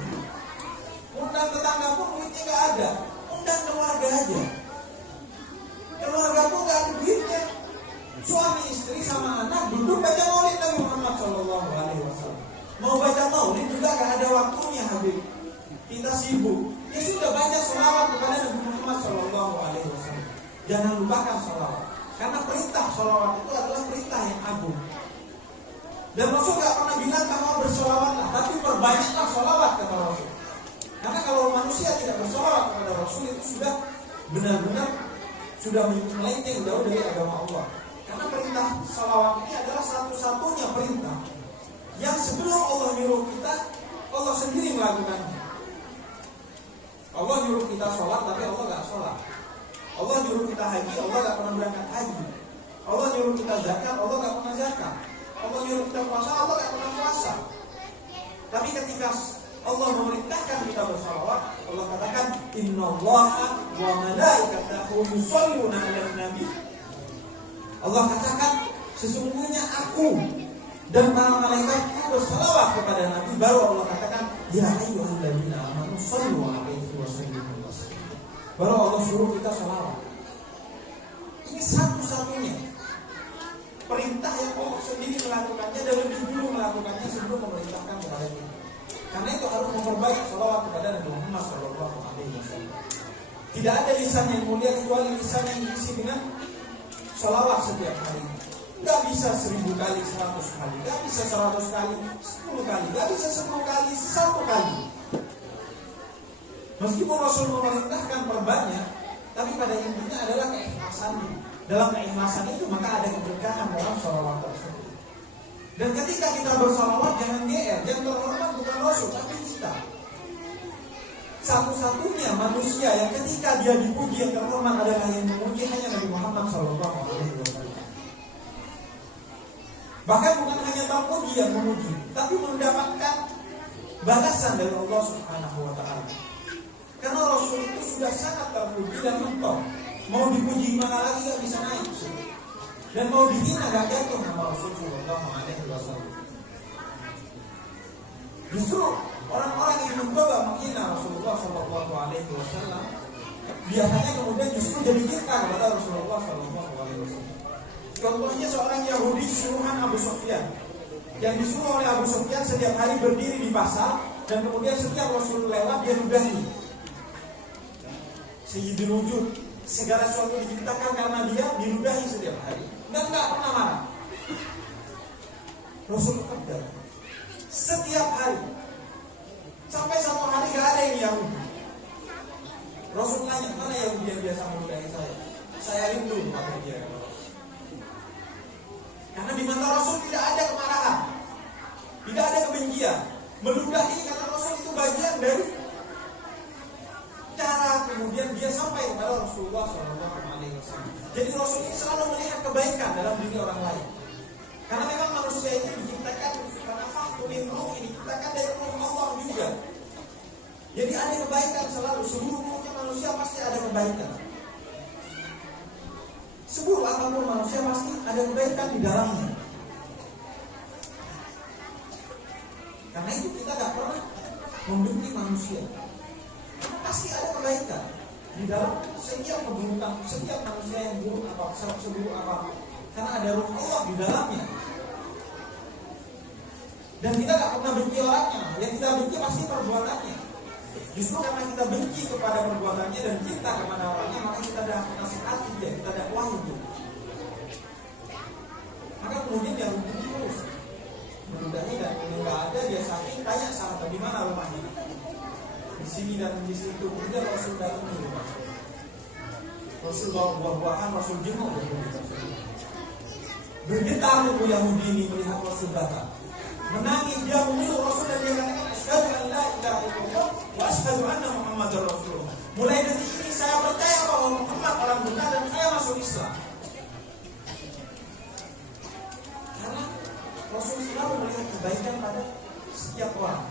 Undang tetangga pun duitnya gak ada. Undang keluarga aja. Keluarga pun gak ada duitnya. Suami istri sama anak duduk baca Maulid Nabi Muhammad Shallallahu Alaihi Wasallam. Mau baca Maulid juga gak ada waktunya, Habib. Kita sibuk. Ya sudah baca sholawat kepada Nabi Muhammad Shallallahu Alaihi Wasallam. Jangan lupakan sholawat. Karena perintah sholawat itu adalah perintah yang agung. Dan Rasul gak pernah bilang kamu bersolawatlah, tapi perbanyaklah sholawat kata Rasul. Karena kalau manusia tidak bersolawat kepada Rasul itu sudah benar-benar sudah melenceng jauh dari agama Allah. Karena perintah sholawat ini adalah satu-satunya perintah yang sebelum Allah nyuruh kita, Allah sendiri melakukannya. Allah nyuruh kita sholat, tapi Allah gak sholat. Allah nyuruh kita haji, Allah gak pernah berangkat haji. Allah nyuruh kita zakat, Allah gak pernah zakat. Allah nyuruh kita puasa, Allah gak pernah puasa. Tapi ketika Allah memerintahkan kita bersalawat, Allah katakan innallaha wa malaikatahu yusholluna 'alan nabi. Allah katakan sesungguhnya aku dan para malaikatku bersalawat kepada Nabi. Baru Allah katakan ya ayyuhalladzina amanu shollu 'alaihi wa sallimu taslima. Baru Allah suruh kita salawat. Ini satu-satunya perintah yang Allah sendiri melakukannya dan lebih dulu melakukannya sebelum memerintahkan kepada kita. Karena itu harus memperbaiki salawat kepada Nabi Muhammad Shallallahu Alaihi Wasallam. Tidak ada lisan yang mulia kecuali lisan yang diisi dengan salawat setiap hari. Gak bisa 1000 kali, 100 kali, gak bisa 100 kali, 10 kali, gak bisa 10 kali, 1 kali. Meskipun Rasul memerintahkan perbanyak, tapi pada intinya adalah keikhlasannya. Dalam keikhlasan itu maka ada keberkahan dalam salawat tersebut. Dan ketika kita bersalawat jangan GR, yang terhormat bukan Rasul tapi kita. Satu-satunya manusia yang ketika dia dipuji yang terhormat adalah yang memuji hanya Nabi Muhammad SAW. Bahkan bukan hanya terpuji yang memuji, tapi mendapatkan balasan dari Allah Subhanahu Wa Taala. Karena Rasul itu sudah sangat terpuji dan mentok. Mau dipuji mana lagi gak bisa naik. Dan mau dihina gak jatuh nama Rasulullah SAW. Justru orang-orang yang mencoba menghina Rasulullah SAW biasanya kemudian justru jadi cinta kepada Rasulullah SAW. Contohnya seorang Yahudi suruhan Abu Sufyan, yang disuruh oleh Abu Sufyan setiap hari berdiri di pasar, dan kemudian setiap Rasul lewat dia ludahi. Sayyidul wujud, segala sesuatu diciptakan karena dia diludahi setiap hari, dan nggak pernah marah. Rasul bekerja setiap hari, sampai satu hari gak ada yang Yahudi. Rasul nanya, mana Yahudi yang biasa meludahi saya? Saya rindu kepada dia. Karena di mata Rasul tidak ada kemarahan, tidak ada kebencian. Meludahi kata Rasul itu bagian dari cara kemudian dia sampai kepada Rasulullah SAW. Jadi Rasul ini selalu melihat kebaikan dalam diri orang lain. Karena memang manusia ini diciptakan karena faktor ruh ini diciptakan dari ruh Allah juga. Jadi ada kebaikan selalu, seluruhnya manusia pasti ada kebaikan. Seburuk apapun manusia pasti ada kebaikan di dalamnya. Karena itu kita tidak pernah membenci manusia. Karena pasti ada kebaikan di dalam setiap keburukan, setiap manusia yang buruk apa, seburuk apa. Karena ada ruh Allah di dalamnya. Dan kita tidak pernah benci orangnya. Yang kita benci pasti perbuatannya. Justru karena kita benci kepada perbuatannya dan cinta kepada orangnya, maka kita dah nasihati dia, kita dakwahi dia. Maka kemudian dia rugi terus, meludahi dan nggak ada dia sakit, tanya sahabat di mana rumahnya, di sini dan di situ. Kemudian Rasul datang di rumah. Rasul bawa buah-buahan, Rasul jenguk. Bergetar tubuh Yahudi ini melihat Rasul datang, menangis dia memeluk Rasul dan dia katakan, asyhadu an la ilaha illallah wa asyhadu anna Muhammadar Rasulullah. Mulai detik ini saya percaya bahwa Muhammad orang benar dan saya masuk Islam. Karena Rasul selalu melihat kebaikan pada setiap orang.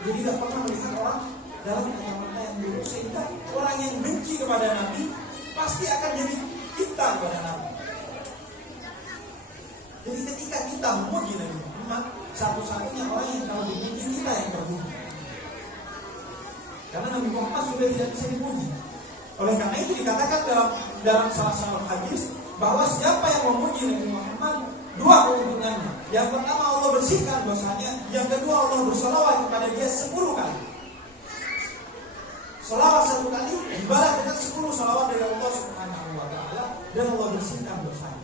Jadi tidak pernah melihat orang dalam kacamata yang buruk, sehingga orang yang benci kepada Nabi pasti akan jadi cinta kepada Nabi. Jadi ketika kita memuji Nabi Muhammad, satu-satunya orang yang kalau dipuji kita yang terpuji. Karena Nabi Muhammad sudah tidak bisa dipuji. Oleh karena itu dikatakan dalam salah hadis bahwa siapa yang memuji Nabi Muhammad, dua keuntungannya. Yang pertama Allah bersihkan dosanya, yang kedua Allah bersolawat kepada dia 10 kali. Solawat 1 kali dibalas dengan 10 solawat dari Allah Subhanahu wa Ta'ala, dan Allah bersihkan dosanya.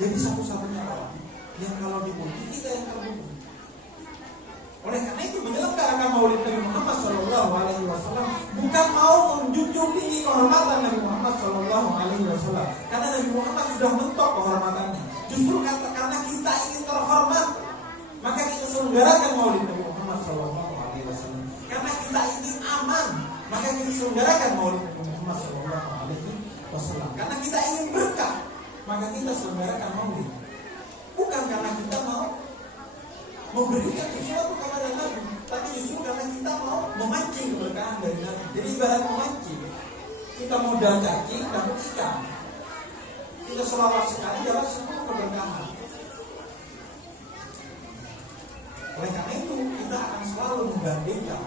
Jadi satu-satunya orang yang kalau dipuji kita yang terpuji. Oleh karena itu menyelenggarakan Maulid Nabi Muhammad SAW bukan mau menjunjung tinggi kehormatan Nabi Muhammad SAW, karena Nabi Muhammad sudah mentok kehormatannya. Justru karena kita ingin terhormat, maka kita selenggarakan Maulid Nabi Muhammad SAW. Karena kita ingin aman, maka kita selenggarakan Maulid Nabi Muhammad SAW. Karena kita ingin berkah, maka kita selenggarakan Maulid. Bukan karena kita mau memberikan sesuatu kepada Nabi, tapi justru karena kita mau memancing keberkahan dari Nabi. Jadi ibarat memancing, kita mau cacing dapat ikan, kita selawat sekali dapat 10 keberkahan. Oleh karena itu kita akan selalu membandingkan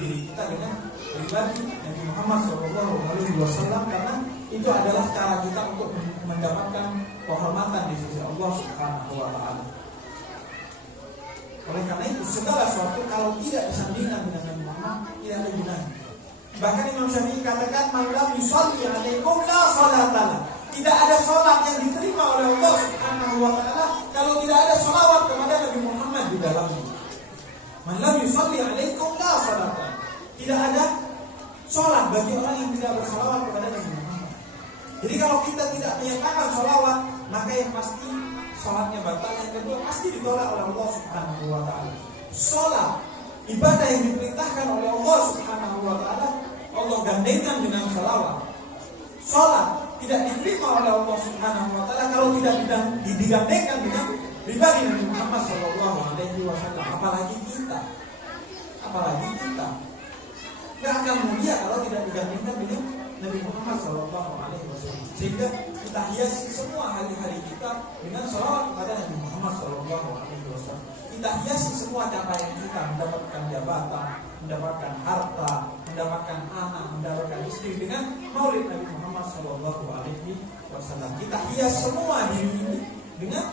diri kita dengan pribadi Nabi Muhammad SAW, karena itu adalah cara kita untuk mendapatkan kehormatan di sisi Allah Subhanahu wa Ta'ala. Oleh karena itu segala sesuatu kalau tidak disandingkan dengan Nabi Muhammad tidak ada gunanya. Bahkan Imam Syafi'i katakan, "Man lam yusalli 'alaikum la salata." Tidak ada salat yang diterima oleh Allah Subhanahu wa Ta'ala kalau tidak ada salawat kepada Nabi Muhammad di dalamnya. Man lam yusalli 'alaikum la salata. Tidak ada salat bagi orang yang tidak bersalawat kepada Nabi Muhammad. Jadi kalau kita tidak menyatakan salawat, maka yang pasti salatnya batal, yang kedua pasti ditolak oleh Allah Subhanahu wa Ta'ala. Salat, ibadah yang diperintahkan oleh Allah Subhanahu wa Ta'ala, Allah gandengkan dengan salawat. Salat tidak diterima oleh Allah Subhanahu wa Ta'ala kalau tidak digandengkan dengan pribadi Nabi Muhammad SAW. Apalagi kita nggak akan mulia kalau tidak digandengkan dengan Nabi Muhammad SAW. Sehingga kita hiasi semua hari-hari kita dengan salawat kepada Nabi Muhammad SAW. Kita hiasi semua capaian kita, mendapatkan jabatan, mendapatkan harta, mendapatkan anak, mendapatkan istri. sendiri dengan Maulid Nabi Muhammad Shallallahu Alaihi Wasallam. Kita hias semua diri ini dengan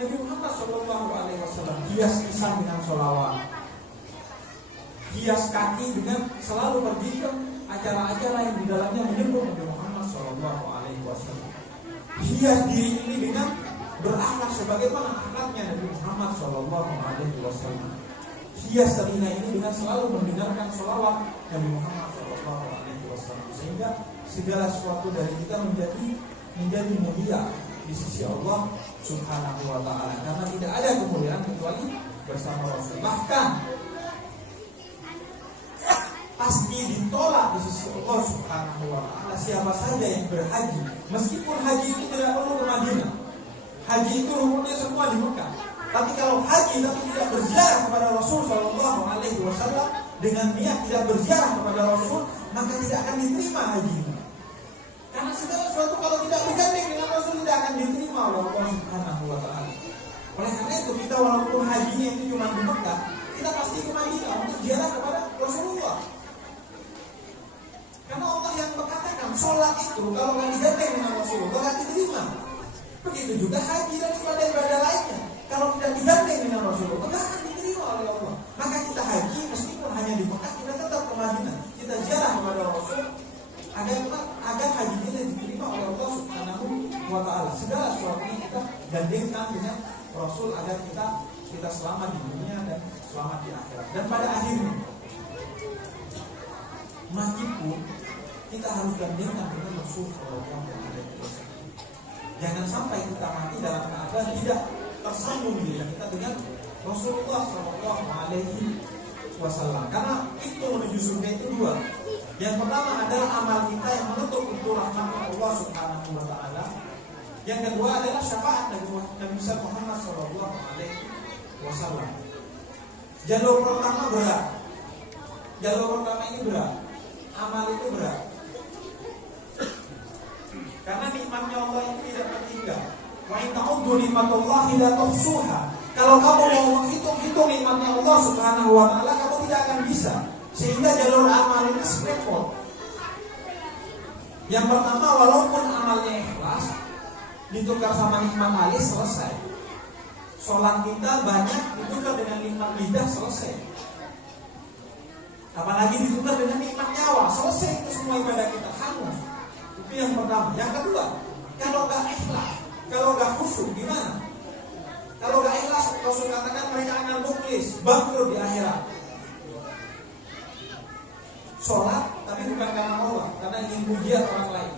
Nabi Muhammad Shallallahu Alaihi Wasallam. Hias lisan dengan sholawat, hias kaki dengan selalu pergi ke acara-acara yang di dalamnya menyebut Nabi Muhammad Shallallahu Alaihi Wasallam. Hias diri ini dengan berakhlak sebagaimana akhlaknya Nabi Muhammad Shallallahu Alaihi Wasallam. Hias telinga ini dengan selalu mendengarkan sholawat Nabi Muhammad Shallallahu Alaihi Wasallam, sehingga segala sesuatu dari kita menjadi mulia di sisi Allah Subhanahu Wa Taala. Karena tidak ada kemuliaan kecuali bersama Rasul. Bahkan pasti ditolak di sisi Allah Subhanahu Wa Taala siapa saja yang berhaji, meskipun haji itu tidak perlu ke Madinah. Haji itu rukunnya semua di Mekah. Tapi kalau haji tapi tidak berziarah kepada Rasul Shallallahu Alaihi Wasallam dengan niat tidak berziarah kepada Rasul, maka tidak akan diterima haji. Karena segala sesuatu kalau tidak bergandeng dengan Rasul tidak akan diterima oleh Allah Subhanahu Wa Taala. Oleh karena itu kita walaupun hajinya itu cuma di Mekah, kita pasti ke Madinah untuk ziarah kepada Rasulullah. Karena Allah yang mengatakan sholat itu kalau nggak digandeng dengan Rasulullah nggak diterima. Begitu juga haji dan ibadah-ibadah lainnya. Kalau tidak digandeng dengan Rasulullah nggak akan diterima oleh Allah. Maka kita haji meskipun hanya di Mekah, kita tetap ke Madinah. Kita ziarah kepada Rasul agar haji kita diterima oleh Allah Subhanahu Wa Taala. Segala sesuatunya kita gandengkan dengan Rasul agar kita selamat di dunia dan selamat di akhirat. Dan pada akhirnya mati pun kita harus gandengkan dengan Rasul Sallallahu Alaihi Wasallam. Jangan sampai kita mati dalam keadaan tidak tersambung diri kita dengan Rasulullah Sallallahu Alaihi Wasallam. Karena itu menuju surga itu dua. Yang pertama adalah amal kita yang menutup pintu rahmat Allah Subhanahu Wa Taala. Yang kedua adalah syafaat Nabi Muhammad Sallallahu Alaihi Wasallam. Jalur pertama berat. Jalur pertama ini berat. Amal itu berat. Karena nikmatnya Allah itu tidak tertinggal. Wa in ta'uddu nikmatallahi la tuhsuha. Kalau kamu mau menghitung-hitung nikmatnya Allah Subhanahu Wa Taala, kamu tidak akan bisa. Sehingga jalur amal ini repot. Yang pertama, walaupun amalnya ikhlas, ditukar sama nikmat alis selesai. Sholat kita banyak ditukar dengan nikmat lidah selesai. Apalagi ditukar dengan nikmat nyawa, selesai itu semua ibadah kita hangus. Itu yang pertama. Yang kedua, kalau nggak ikhlas, kalau nggak khusyuk, gimana? Kalau nggak ikhlas, Rasul katakan mereka akan muflis, bangkrut di akhirat. Sholat tapi bukan karena Allah, karena ingin pujian orang lain,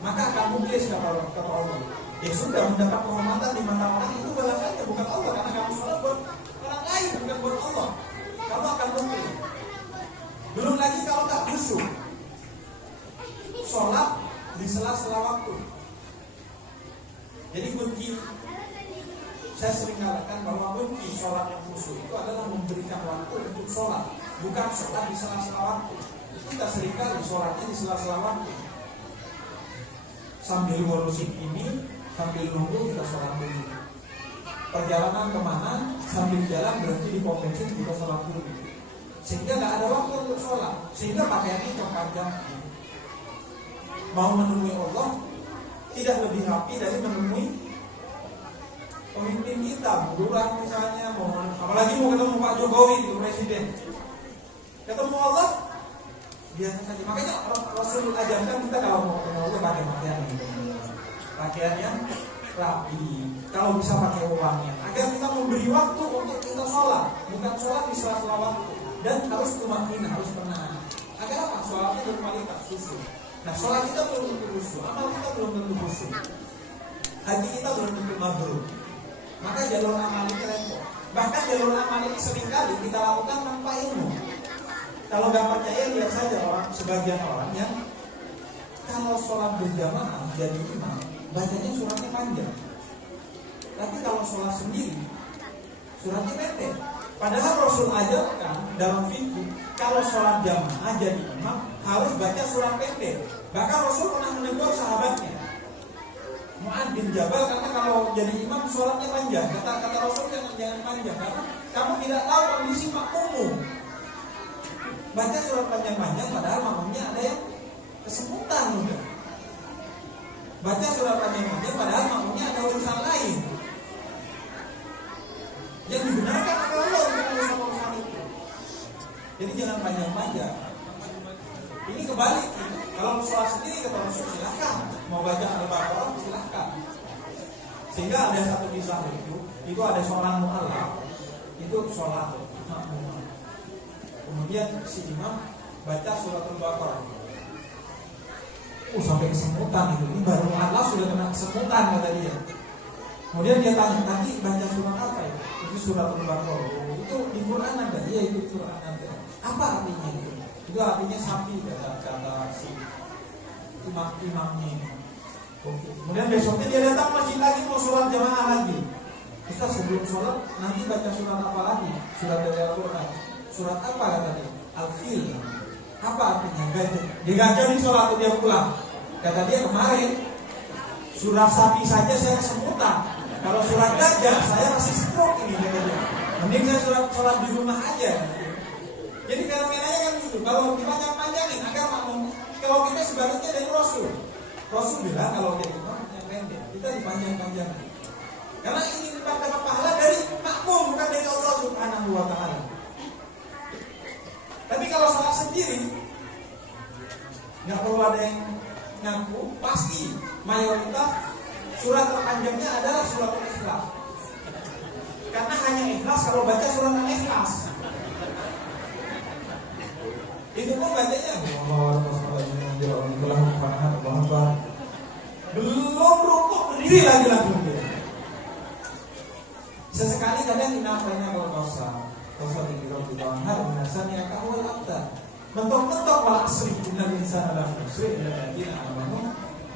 maka akan muflis kata Allah. Ya sudah, mendapat kehormatan di mata orang itu balasannya bukan Allah, karena kamu sholat buat orang lain bukan buat Allah, kamu akan muflis. Belum lagi kalau tak khusyuk, sholat di sela-sela waktu. Jadi kunci, saya sering katakan bahwa kunci sholat yang khusyuk itu adalah memberikan waktu untuk sholat, bukan sholat di sela-sela waktu. Kita seringkali sholatnya di sela-sela waktu. Sambil ngurusin ini, sambil nunggu kita sholat dulu. Perjalanan kemana, sambil jalan berhenti di pom bensin kita sholat dulu. Sehingga nggak ada waktu untuk sholat. Sehingga pakaiannya terpanjang. Mau menemui Allah tidak lebih rapi dari menemui pemimpin kita, lurah misalnya, apalagi mau ketemu Pak Jokowi itu presiden. Ketemu Allah biasa saja. Makanya Rasul ajarkan kita kalau mau ketemu Allah pakai pakaian yang rapi. Kalau bisa pakai uangnya, agar kita memberi waktu untuk kita sholat, bukan sholat di sela-sela waktu. Dan harus tumakninah, harus tenang. Agar apa? Sholatnya berkualitas khusyuk. Nah, sholat kita belum tentu khusyuk, amal kita belum tentu khusyuk, haji kita belum tentu mabrur. Maka jalur amal ini repot. Bahkan jalur amal ini seringkali kita lakukan tanpa ilmu. Kalau nggak percaya, lihat saja sebagian orang yang kalau sholat berjamaah jadi imam, bacanya suratnya panjang. Tapi kalau sholat sendiri, suratnya pendek. Padahal Rasul ajarkan dalam fikih, kalau sholat jamaah jadi imam harus baca surat pendek. Bahkan Rasul pernah menegur sahabatnya, Mu'adz bin Jabal, karena kalau jadi imam sholatnya panjang. Kata Rasul jangan panjang, karena kamu tidak tahu kondisi makmummu. Baca surat panjang-panjang, padahal makmumnya ada yang baca surat panjang-panjang padahal makmumnya ada urusan lain. Yang dibenarkan adalah Allah untuk urusan itu. Jadi jangan panjang-panjang. Ini kebalik. Kalau sholat sendiri kata Rasul silahkan. Mau baca Al-Baqarah silahkan. Sehingga ada satu kisah itu ada seorang mu'allaf, itu sholat makmum. Kemudian si imam baca surat Al-Baqarah. Sampai kesemutan itu. Ini baru mu'allaf sudah kena kesemutan kata dia. Kemudian dia tanya, nanti baca surat apa ya? Itu surat Al-Baqarah. Itu di Quran ada? Iya, itu Quran ada. Apa artinya itu? Itu artinya sapi kata si imamnya. Oke. Kemudian besoknya dia datang masjid lagi mau sholat jamaah lagi. Ustaz sebelum sholat nanti baca surat apa lagi? Surat dari Al-Quran. Surat apa kata dia? Al-Fil. Apa artinya? Gajah. Dia gajah di sholat dia pulang. Kata dia kemarin surat sapi saja saya kesemutan. Kalau surat gajah saya masih stroke ini kata dia. Mending saya sholat di rumah aja. Jadi fenomenanya kan gitu. Kalau dipanjang-panjangin agar makmum. Kalau kita sebaliknya dari Rasul. Rasul bilang kalau dia imam yang pendek, kita dipanjang-panjangin. Karena ini dapat pahala dari makmum bukan dari Allah Subhanahu wa taala. Tapi kalau sholat sendiri nggak perlu ada yang ngaku, pasti mayoritas surat terpanjangnya adalah surat Al-Ikhlas. Karena hanya ikhlas kalau baca surat Al-Ikhlas. Itu pun bacanya belum rukuk berdiri lagi langsung dia. Sesekali kadang dinamainya kalau kosa tinggi di bawah hari minasanya kawal abda. Mentok-mentok wal asri innal insana lafi khusr illa alladziina aamanu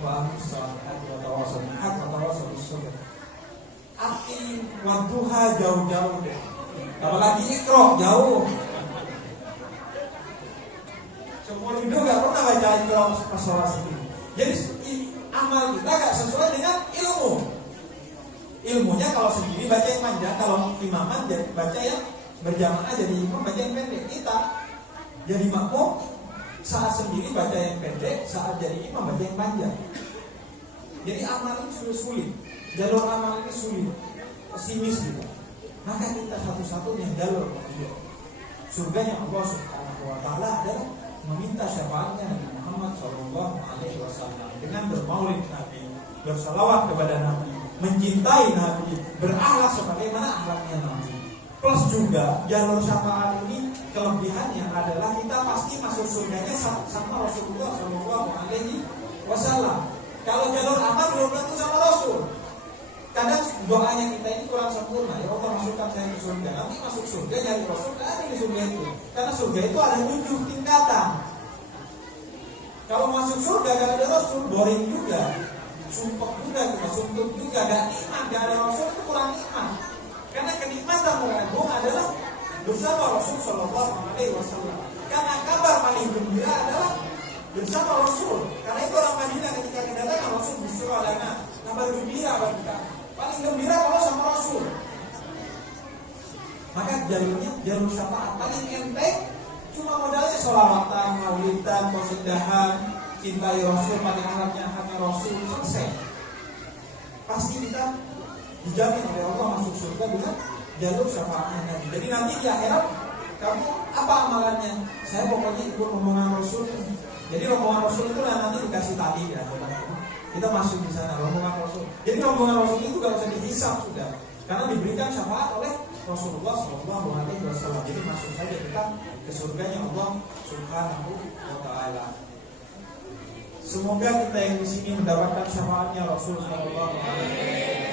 wa amilus shalihati wa tawassaw bil haqqi wa tawassaw bis sabr. Akhir wadduha jauh-jauh deh. Apalagi Iqra jauh. Semua hidup gak pernah baca Iqra pas sholat sendiri. Jadi amal kita gak sesuai dengan ilmu. Ilmunya kalau sendiri baca yang panjang, kalau imaman baca yang berjamaah jadi imam baca yang pendek. Kita jadi makmum saat sendiri baca yang pendek, saat jadi imam baca yang panjang. Jadi amal ini sudah sulit. Jalur amal ini sulit. Pesimis juga. Maka kita satu-satunya jalur menuju surganya Allah Subhanahu wa taala adalah meminta syafaatnya Nabi Muhammad SAW dengan bermaulid Nabi, bersalawat kepada Nabi, mencintai Nabi, berakhlak sebagaimana akhlaknya Nabi. Plus juga jalur syafaat ini kelebihannya adalah kita pasti masuk surganya sama Rasulullah SAW. Kalau jalur amal belum tentu sama Rasul. Kadang doanya kita ini kurang sempurna. Ya Allah masukkan saya ke surga. Nanti masuk surga nyari Rasul kan ada di surga itu. Karena surga itu ada 7 tingkatan. Kalau masuk surga gak ada Rasul boring juga. Sumpah juga kita suntuk juga gak nikmat. Gak ada Rasul itu kurang nikmat. Karena kenikmatan mengagung adalah bersama Rasul Sallallahu Alaihi Wasallam. Karena kabar paling gembira adalah bersama Rasul. Karena itu orang Madinah ketika kedatangan Rasul disuruh adanya kabar gembira bagi kita. Paling gembira kalau sama Rasul. Maka jalur syafaat paling enteng. Cuma modalnya sholawatan, maulidan, persedahan, cintai Rasul, pakai anaknya Rasul, selesai. Pasti kita dijamin oleh Allah masuk surga dengan jalur syafaatnya Nabi. Jadi nanti di akhirat kamu apa amalannya? Saya pokoknya ikut rombongan Rasul. Jadi rombongan Rasul itu nanti dikasih tali ya. Kita masuk di sana rombongan Rasul. Jadi rombongan Rasul itu gak usah dihisab sudah, karena diberikan syafaat oleh Rasulullah SAW. Jadi masuk saja kita ke surganya Allah Subhanahu wa taala. Semoga kita yang di sini mendapatkan syafaatnya Rasul sallallahu alaihi wasallam.